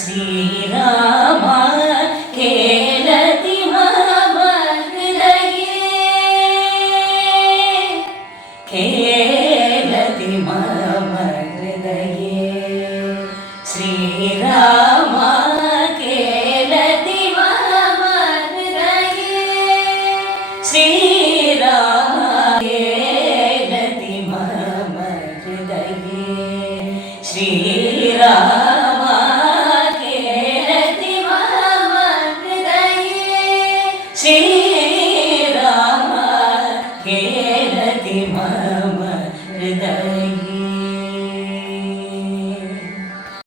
श्रीराम खेलति मम हृदये खेलति मम हृदये श्रीराम खेलति मम हृदये श्रीराम खेलति मम हृदये श्रीराम खेलति मम हृदये श्री